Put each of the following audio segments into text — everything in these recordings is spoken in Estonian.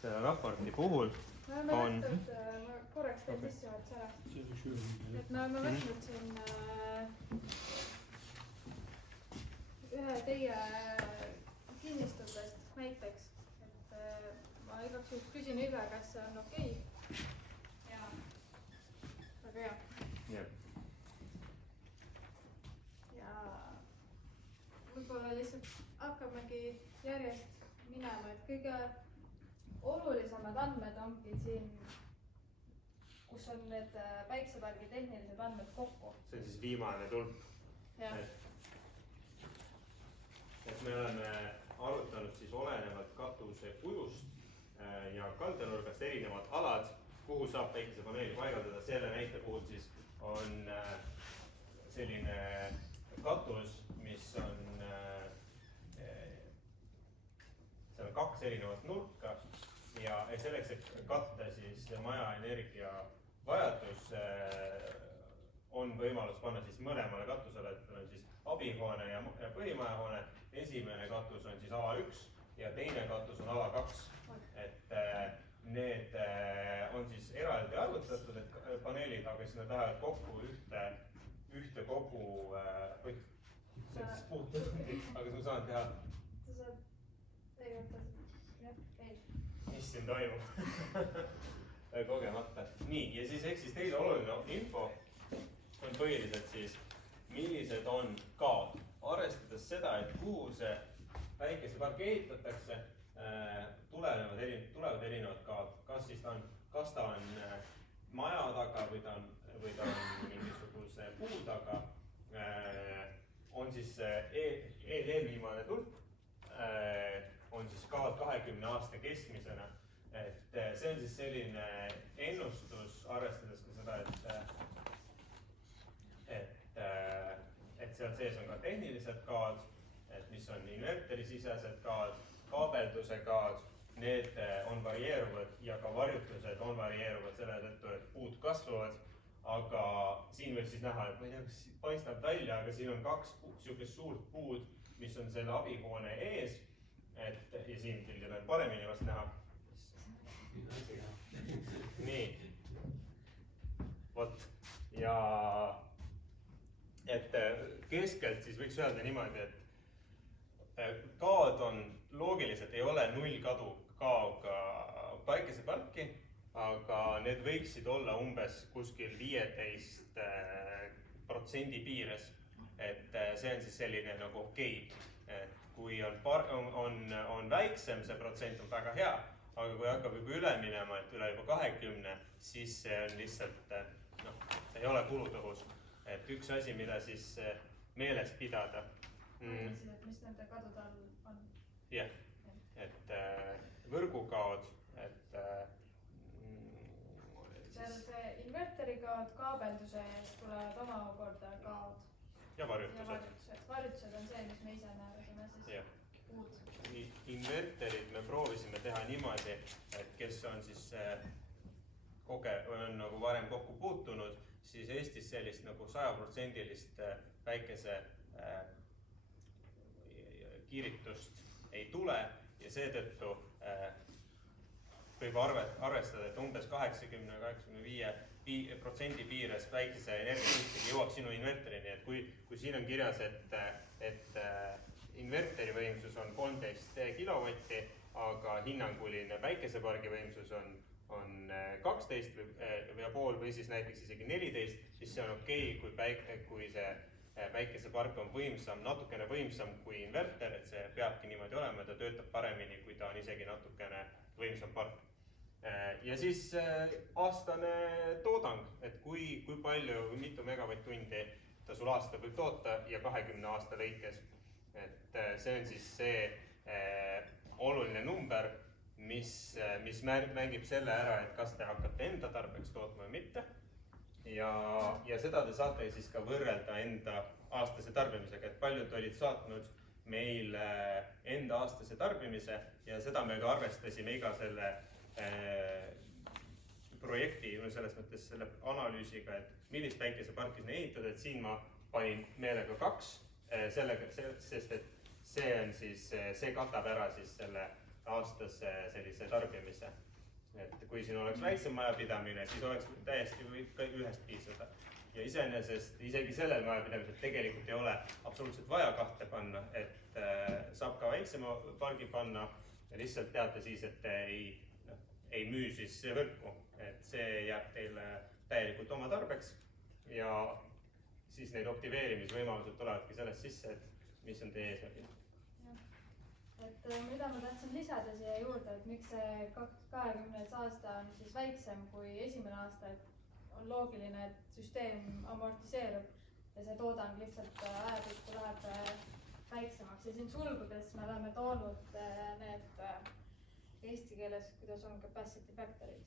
selle raporti puhul on... Ma korraks teen sissejuhatuse ära. Et me oleme võtnud siin ühe teie kinnistutest näiteks. Et ma igaks juhuks küsin Ilve, kas see on okei. Ja väga hea. Yeah. Ja võib-olla lihtsalt hakkamegi järjest minema, et kõige olulisemad andmed ongi siin, kus on need päiksepargi tehnilised andmed kokku. See on siis viimane tulp. Et me oleme arutanud siis olenevalt katuse kujust ja kaldenurgast erinevad alad, kuhu saab päikesepaneeli paigaldada. Selle näite puhul siis on selline katus, mis on, seal on kaks erinevat nurka ja selleks, et katta siis maja energia vajadus, on võimalus panna siis mõlemale katusele, et on siis abihoone ja põhimajahoone. Esimene katus on siis ala 1 ja teine katus on ala 2. Et need on siis eraldi arvutatud, et paneelid, aga siis nad lähevad kokku ühte kogu, see on siis puutundi, aga sa saan teha. Sa saad teie mis siin toimub? Kogemata. Nii, ja siis ehk siis teine oluline info on põhiliselt siis, millised on kaod. Arvestades seda, et kuhu see päikesepark ehitatakse, tulevad erinevad kaod. Kas ta on maja taga või ta on mingisuguse puu taga, on siis eelviimane tulp, on siis kaod 20 aasta keskmisena. Et see on siis selline ennustus, arvestades ka seda, et seal sees on ka tehnilised kaod, et mis on inverteri sisesed kaod, kaabelduse kaod, need on varieeruvad ja ka varjutused on varieeruvad selle tõttu, et puud kasvavad. Aga siin võib siis näha, et ma ei tea, kas paistab välja, aga siin on kaks sihukest suurt puud, mis on selle abihoone ees. Ja siin pildil on paremini vast näha. Nii. Vot. Ja et keskelt siis võiks öelda niimoodi, et kaod on loogiliselt, ei ole nullkadu kaoga päikeseparki, aga need võiksid olla umbes kuskil 15% piires. Et see on siis selline nagu okei. Kui on väiksem, see protsent on väga hea, aga kui hakkab juba üle minema, et üle juba 20, siis see on lihtsalt, see ei ole kulutõhus. Et üks asi, mida siis meeles pidada. Mis nende kadude all on? Jah, et võrgukaod, et see inverteri kaod, kaabelduse eest tulevad omakorda kaod. Ja varjutused. Varjutused on see, mis me ise näetasime siis puud. Inverterid me proovisime teha niimoodi, et kes on siis on nagu varem kokku puutunud, siis Eestis sellist nagu 100% päikese kiiritust ei tule ja seetõttu võib arvestada, et umbes 80-85% piires päikese energia jõuab sinu inverterini. Et kui siin on kirjas, et inverteri võimsus on 13 kilovatti, aga hinnanguline päikesepargi võimsus on 12,5 või siis näiteks isegi 14, siis see on okei, kui see päikesepark on võimsam, natukene võimsam kui inverter, et see peabki niimoodi olema, ta töötab paremini, kui ta on isegi natukene võimsam park. Ja siis aastane toodang, et kui palju või mitu megavatt-tundi ta sul aasta võib toota ja 20 aasta lõikes. Et see on siis see oluline number, mis mängib selle ära, et kas te hakkate enda tarbeks tootma või mitte. Ja seda te saate siis ka võrrelda enda aastase tarbimisega, et paljud olid saatnud meil enda aastase tarbimise ja seda me ka arvestasime iga selle projekti, selles mõttes selle analüüsiga, et millist päikeseparki sinna ehitada, et siin ma panin meelega 2, sest et see on siis, see katab ära siis selle aastase sellise tarbimise. Et kui siin oleks väiksem majapidamine, siis oleks täiesti võib ka ühest piisada. Ja iseenesest isegi sellel majapidamisel tegelikult ei ole absoluutselt vaja kahte panna, et saab ka väiksema pargi panna ja lihtsalt teate siis, et ei müü siis võrku. Et see jääb teile täielikult oma tarbeks ja siis need optimeerimisvõimalused tulevadki sellest sisse, et mis on teie eesmärgid. Et mida ma tahtsin lisada siia juurde, et miks see 2020. aasta on siis väiksem kui esimene aasta, et on loogiline, et süsteem amortiseerub ja see toodang lihtsalt ajapikku läheb väiksemaks. Ja siin sulgudes me oleme toonud need eesti keeles, kuidas on capacity factor'id.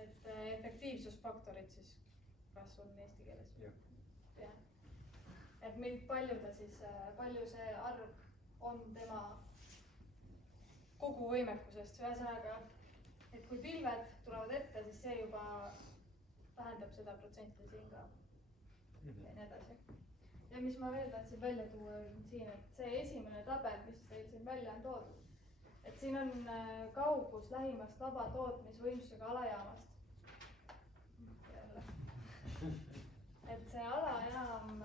Et efektiivsusfaktorid siis, kas on eesti keeles? Jah. Et palju see arv on tema kogu võimekusest. Ühesõnaga, et kui pilved tulevad ette, siis see juba vähendab seda protsenti siin ka ja nii edasi. Ja mis ma veel tahtsin välja tuua siin, et see esimene tabel, mis teil siin välja on toodud, et siin on kaugus lähimast vaba tootmisvõimsusega alajaamast. Et see alajaam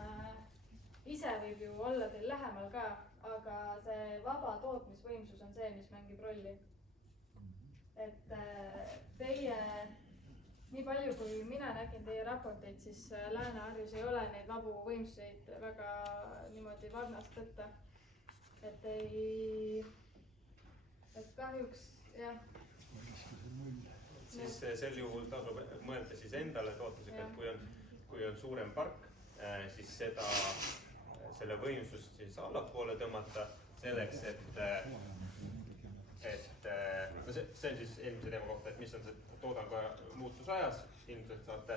ise võib ju olla teil lähemal ka, aga see vaba tootmisvõimsus on see, mis mängib rolli. Et teie, nii palju kui mina nägin teie raporteid, siis Lääne-Harjus ei ole neid vabu võimsuseid väga niimoodi varnast võtta. Et kahjuks, jah. Siis sel juhul tasub mõelda siis endale tootmisega, et kui on suurem park, siis selle võimsust siis allapoole tõmmata selleks, et see on siis eelmise teema kohta, et mis on see toodangu muutusajas. Ilmselt saate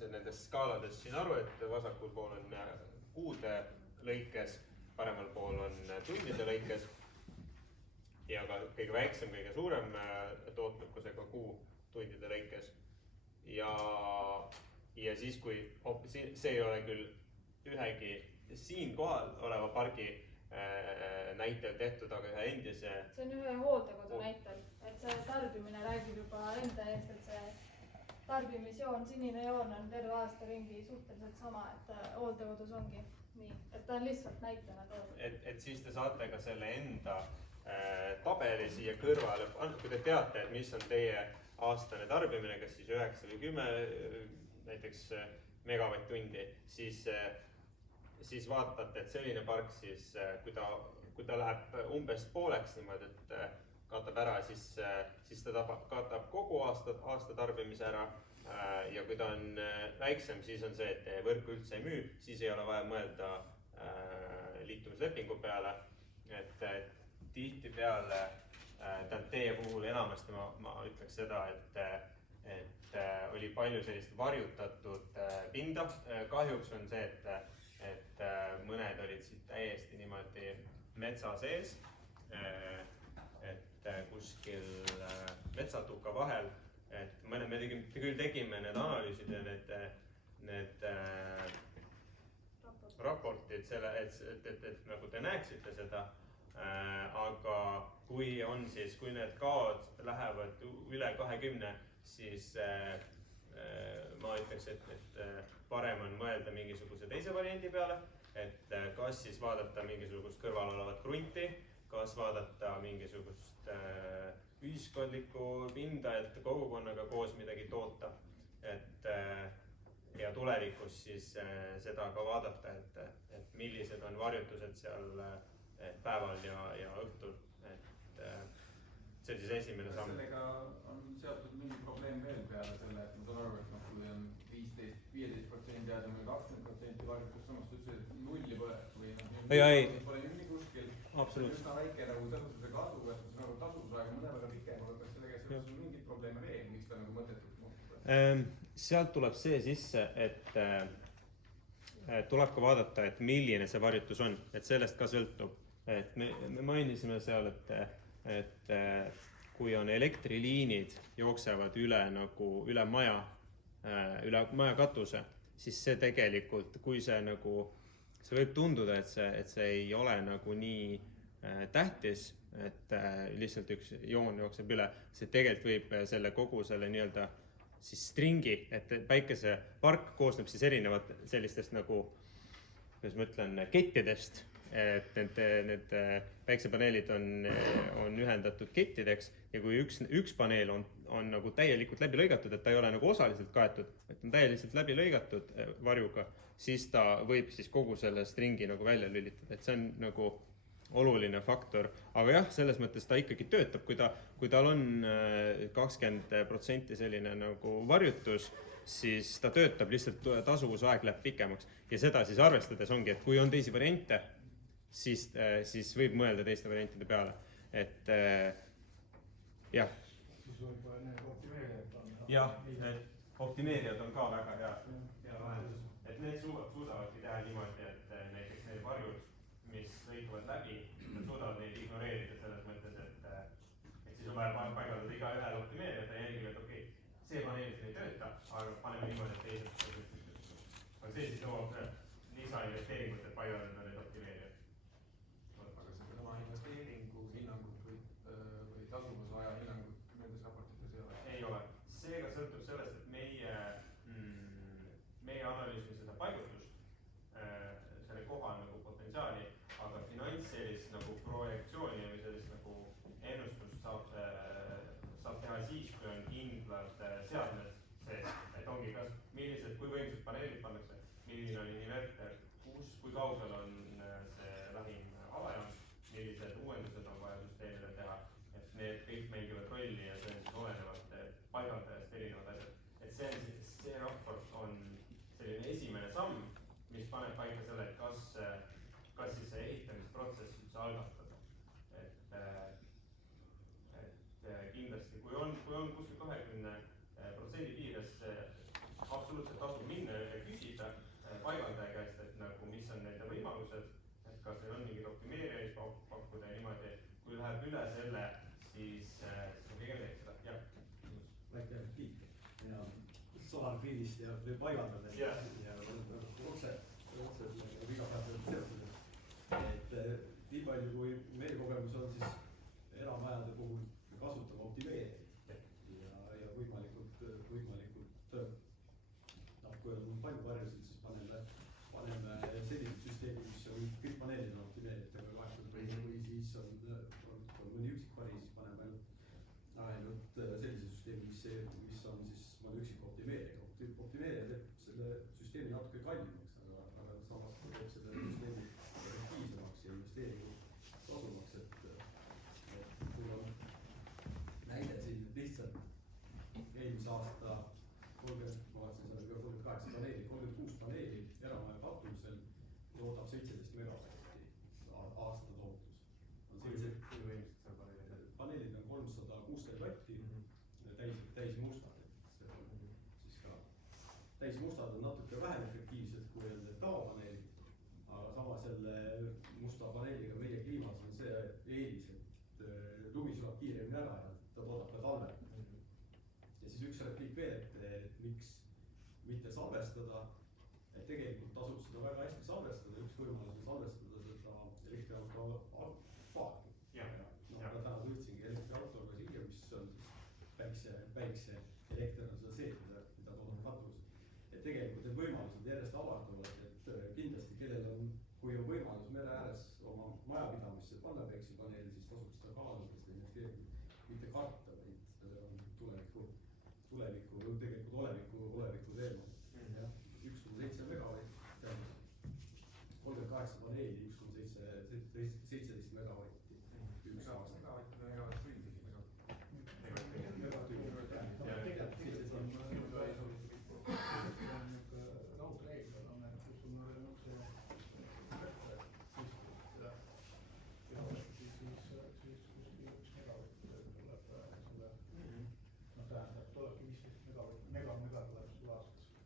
nendest skaalades siin aru, et vasakul pool on kuude lõikes, paremal pool on tundide lõikes ja ka kõige väiksem, kõige suurem tootlikkusega kuu tundide lõikes. Ja siis, kui see ei ole küll ühegi siin kohal oleva pargi näitel tehtud, aga ühe endise... See on ühe hooldekodu näitel, et see tarbimine räägib juba enda eest, et see tarbimisjoon, sinine joon on terve aasta ringi suhteliselt sama, et hooldekodus ongi nii, et ta on lihtsalt näitena toodud. Et siis te saate ka selle enda tabeli siia kõrvale, kui te teate, et mis on teie aastane tarbimine, kas siis 9 või 10 näiteks megavatt-tundi, siis vaatate, et selline park siis, kui ta läheb umbes pooleks niimoodi, et katab ära, siis ta katab kogu aasta tarbimise ära. Ja kui ta on väiksem, siis on see, et võrku üldse ei müü, siis ei ole vaja mõelda liitumislepingu peale. Et tihtipeale, teie puhul enamasti ma ütleks seda, et oli palju sellist varjutatud pinda. Kahjuks on see, et mõned olid siit täiesti niimoodi metsa sees, et kuskil metsatuka vahel, et me küll tegime need analüüsid ja need raportid, et nagu te näeksite seda, aga kui need kaod lähevad üle 20, siis ma ütleks, et parem on mõelda mingisuguse teise variandi peale, et kas siis vaadata mingisugust kõrval olevat krunti, kas vaadata mingisugust ühiskondlikku pinda, et kogukonnaga koos midagi toota. Ja tulevikus siis seda ka vaadata, et millised on varjutused seal päeval ja õhtul. See on siis esimene samm. Sellega on seotud mingi probleem veel peale selle, et ma saan aru, et kui on 15% jäädame 20% varjutus, samas ta ütles, et nulli pole või pole nii kuskil. Absoluut. Üsna väike nagu tõhususe kadu, et nagu tasuvusaega mõnevõrra pikem, aga kas sellega seoses on mingid probleeme veel, miks ta nagu mõttetult muutub? Sealt tuleb see sisse, et tuleb ka vaadata, et milline see varjutus on, et sellest ka sõltub. Et me mainisime seal, et kui on elektriliinid jooksevad üle maja katuse, siis see tegelikult, kui see võib tunduda, et see ei ole nagu nii tähtis, et lihtsalt üks joon jookseb üle, see tegelikult võib selle kogu selle nii-öelda siis stringi, et päikesepark koosneb siis erinevat sellistest nagu, kuidas ma ütlen, kettidest, et need päiksepaneelid on ühendatud kettideks ja kui üks paneel on nagu täielikult läbi lõigatud, et ta ei ole nagu osaliselt kaetud, et on täielikult läbi lõigatud varjuga, siis ta võib siis kogu selle stringi nagu välja lülitada, et see on nagu oluline faktor, aga jah, selles mõttes ta ikkagi töötab, kui tal on 20% selline nagu varjutus, siis ta töötab, lihtsalt tasuvusaeg läheb pikemaks ja seda siis arvestades ongi, et kui on teisi variante, siis võib mõelda teiste variantide peale, et jah. Siis võib need optimeerijad on. Jah, optimeerijad on ka väga hea lahendus, et need suudavadki teha niimoodi, et näiteks need varjud, mis lõikuvad läbi, nad suudavad neid ignoreerida selles mõttes, et siis on vaja paigaldada iga ühel optimeerijad ja jälgida, et okei, see paneel siin ei tööta, aga paneme niimoodi, et teised. Aga see siis nõuab lisainvesteeringut, et paigaldada need optimeerijad. Aga see oma investeeringu hinnangut või tasuvusaja hinnangut nendes raportites ei ole? Ei ole. Seega sõltub sellest, et meie analüüsime seda paigutust, selle koha nagu potentsiaali, aga finantsilist nagu projektsiooni või sellist nagu ennustust saab teha siis, kui on kindlad seadmed sees, et ongi kas millised, kui võimsad paneelid pannakse, milline on inverter, kui kaugel on see lähim avajaam, millised uuendused on vaja süsteemile teha, et need kõik mängivad rolli ja see on siis olenevalt paigaldajast erinevad asjad. Et see raport on selline esimene samm, mis paneb paika selle, et kas siis see ehitamisprotsess üldse algatada. Et kindlasti, kui on kuskil 20% piires, absoluutselt tasub minna ja küsida paigaldaja käest, et nagu, mis on nende võimalused, et kas neil on mingid optimeerijaid pakkuda ja niimoodi, kui läheb üle selle, siis on pigem ekstra, jah. Väike kiik ja solargridist ja paigaldades ja otse iga päev seotud. Et nii palju, kui meie kogemus on, siis eramajade puhul kasutame optimeerijaid ja võimalikult kui on palju varjusid, siis paneme sellised süsteemid, mis on kõik paneelid on optimeeritavad vahetud või siis on mõni üksik vari, siis paneme ainult sellise süsteemi, mis on siis mõni üksik optimeerija. Optimeerija teeb selle süsteemi natuke kallimaks, aga samas teeb selle süsteemi efektiivsemaks ja investeeringu tasumaks, et mul on näide siin lihtsalt eelmise aasta 38 paneeli, 36 paneeli eramaja kattusel toodab 17 megavatti aasta tootlus. Kui võimsad seal paneelid? Paneelid on 360 vatti, täismustad, siis ka täismustad on natuke vähem efektiivsed kui on need tavapaneelid, aga samas jälle musta paneeliga meie kliimas on see eelis, et lumi sulab kiiremini ära ja ta toodab ka talvel. Ja siis üks repliik veel, et miks mitte salvestada, et tegelikult tasub seda väga hästi salvestada, üks võimalus on salvestada seda elektriauto paaki. Ma täna sõitsingi elektriautoga siia, mis on siis päikse elekter on seda seed, mida toodab katus. Et tegelikult need võimalused järjest avarduvad, et kindlasti kellel on, kui on võimalus mere ääres oma majapidamisse panna päiksepaneeli, siis tasub seda kaaluda, seda investeerida, mitte karta, vaid sellel on tuleviku või tegelikult oleviku teema. 1,7 megavatti, 38 paneeli, 17 megavatti. Megavatti või megavatt-tundi? raudreegel on, kus on niisuguse siis kuskil 1 megavatt tuleb selle, tähendab, tulebki 15 megavatt, mega tuleb sul aastas.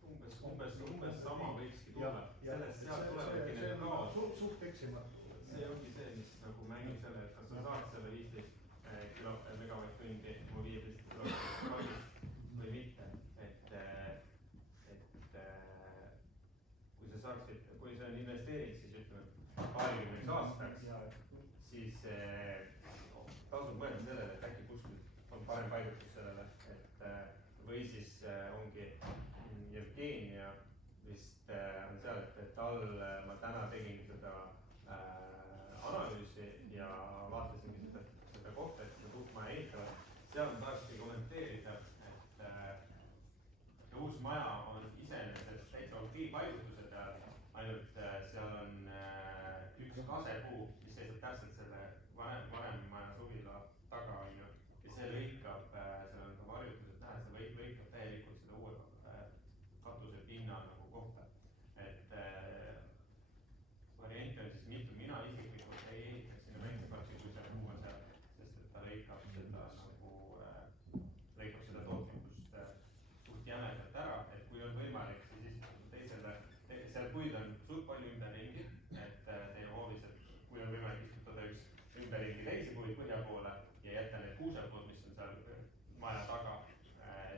seal ma tahakski kommenteerida, et see uus maja on iseenesest täitsa okei paigutuse peal, ainult seal on üks kasepuu, mis seisab täpselt selle varem maja suvila taga, on ju. Ja see lõikab, seal on ka varjutused näha, see lõikab täielikult seda uue katuse pinna nagu kohta. Et variante on siis mitu, mina isiklikult ei ehitaks sinna väikeseparki, kui see muu on seal, sest et ta lõikab seda nagu, lõikab seda tootlikkust suht jämedalt ära, et kui on võimalik, siis istuda teisele, seal puid on suht palju ümberringi, et teie hoovis, et kui on võimalik istutada üks ümberringi teisi puid põhja poole ja jätta need kuusepood, mis on seal maja taga,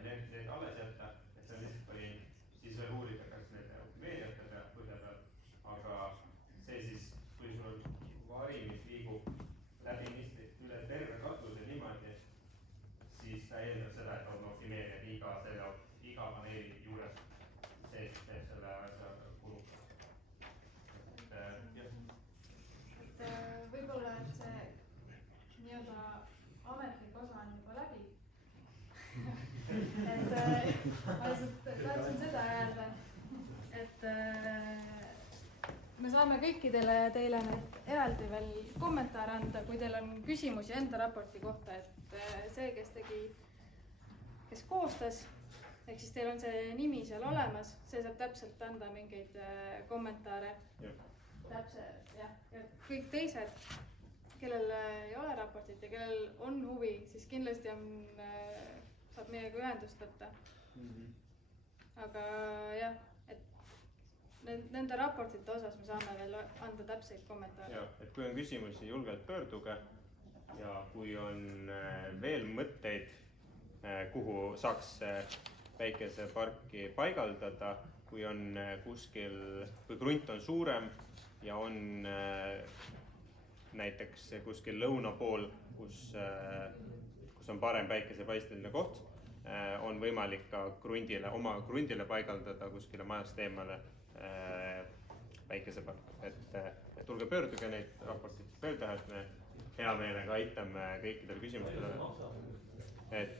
need alles jätta, et see on lihtsalt variant, siis veel uurida, kas need optimeerijate pealt põhja pealt, aga see siis, kui sul vari, mis liigub läbi mistist üle terve katluse niimoodi, siis ta eeldab seda, et on optimeerija iga paneeli juures sees teeb selle asja kulukaks. et võib-olla, et see nii-öelda ametlik osa on juba läbi. et ma lihtsalt tahtsin seda öelda, et me saame kõikidele teile need eraldi veel kommentaare anda, kui teil on küsimusi enda raporti kohta, et see, kes koostas, ehk siis teil on see nimi seal olemas, see saab täpselt anda mingeid kommentaare. Täpselt, jah. Ja kõik teised, kellel ei ole raportit ja kellel on huvi, siis kindlasti saab meiega ühendust võtta. Aga jah, et nende raportite osas me saame veel anda täpseid kommentaare. Ja, et kui on küsimusi, julgelt pöörduge ja kui on veel mõtteid, kuhu saaks päikeseparki paigaldada, kui on kuskil, kui krunt on suurem ja on näiteks kuskil lõuna pool, kus on parem päikesepaisteline koht, on võimalik ka oma krundile paigaldada kuskile majast eemale päikesepark. Et tulge pöörduge neid raportit veel teha, et me hea meelega aitame kõikidele küsimustele. Et